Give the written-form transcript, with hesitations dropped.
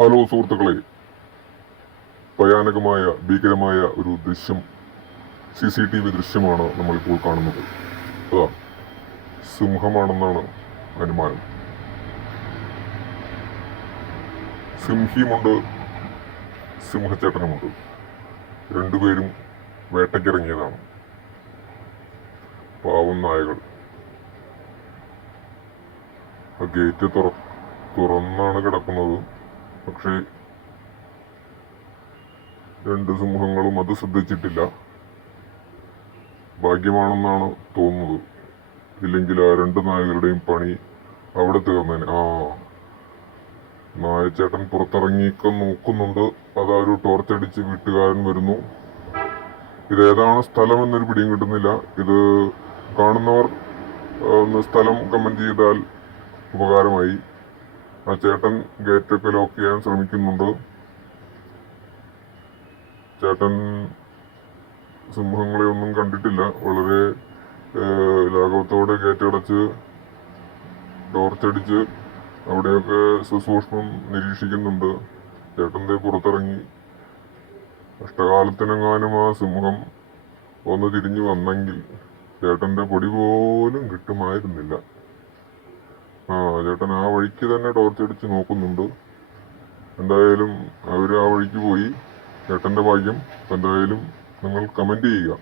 Hello സുഹൃത്തുക്കളെ, ഭയാനകമായ ഭീകരമായ ഒരു ദൃശ്യം, CCTV ദൃശ്യമാണ് നമ്മളിപ്പോൾ കാണുന്നത്. അതാ സിംഹമാണെന്നാണ് അനുമാനം. സിംഹിയുമുണ്ട്, സിംഹച്ചേട്ടനുമുണ്ട്. രണ്ടുപേരും വേട്ടയ്ക്കിറങ്ങിയതാണ്. പാവം നായകൾ. ആ ഗേറ്റ് തുറന്നാണ് കിടക്കുന്നത്. പക്ഷേ രണ്ട് സിംഹങ്ങളും അത് ശ്രദ്ധിച്ചിട്ടില്ല. ഭാഗ്യമാണെന്നാണ് തോന്നുന്നത്. ഇല്ലെങ്കിൽ ആ രണ്ട് നായകളുടെയും പണി അവിടെ തീർന്നേനെ. നായച്ചേട്ടൻ പുറത്തിറങ്ങിയൊക്കെ നോക്കുന്നുണ്ട്. അതൊരു ടോർച്ചടിച്ച് വീട്ടുകാരൻ വരുന്നു. ഇതേതാണ് സ്ഥലം എന്നൊരു പിടിയും കിട്ടുന്നില്ല. ഇത് കാണുന്നവർ ഒന്ന് സ്ഥലം കമന്റ് ചെയ്താൽ ഉപകാരമായി. ആ ചേട്ടൻ ഗേറ്റൊക്കെ ലോക്ക് ചെയ്യാൻ ശ്രമിക്കുന്നുണ്ട്. ചേട്ടൻ സിംഹങ്ങളെ ഒന്നും കണ്ടിട്ടില്ല. വളരെ ലാഘവത്തോടെ ഗേറ്റടച്ച് ടോർച്ചടിച്ച് അവിടെയൊക്കെ സസൂക്ഷ്മം നിരീക്ഷിക്കുന്നുണ്ട്. ചേട്ടൻ്റെ പുറത്തിറങ്ങി. കഷ്ടകാലത്തിനെങ്ങാനും ആ സിംഹം ഒന്ന് തിരിഞ്ഞു വന്നെങ്കിൽ ചേട്ടൻ്റെ പൊടി പോലും കിട്ടുമായിരുന്നില്ല. ചേട്ടൻ ആ വഴിക്ക് തന്നെ ടോർച്ചടിച്ച് നോക്കുന്നുണ്ട്. എന്തായാലും അവർ ആ വഴിക്ക് പോയി. ചേട്ടൻ്റെ ഭാഗ്യം. എന്തായാലും നിങ്ങൾ കമന്റ് ചെയ്യുക.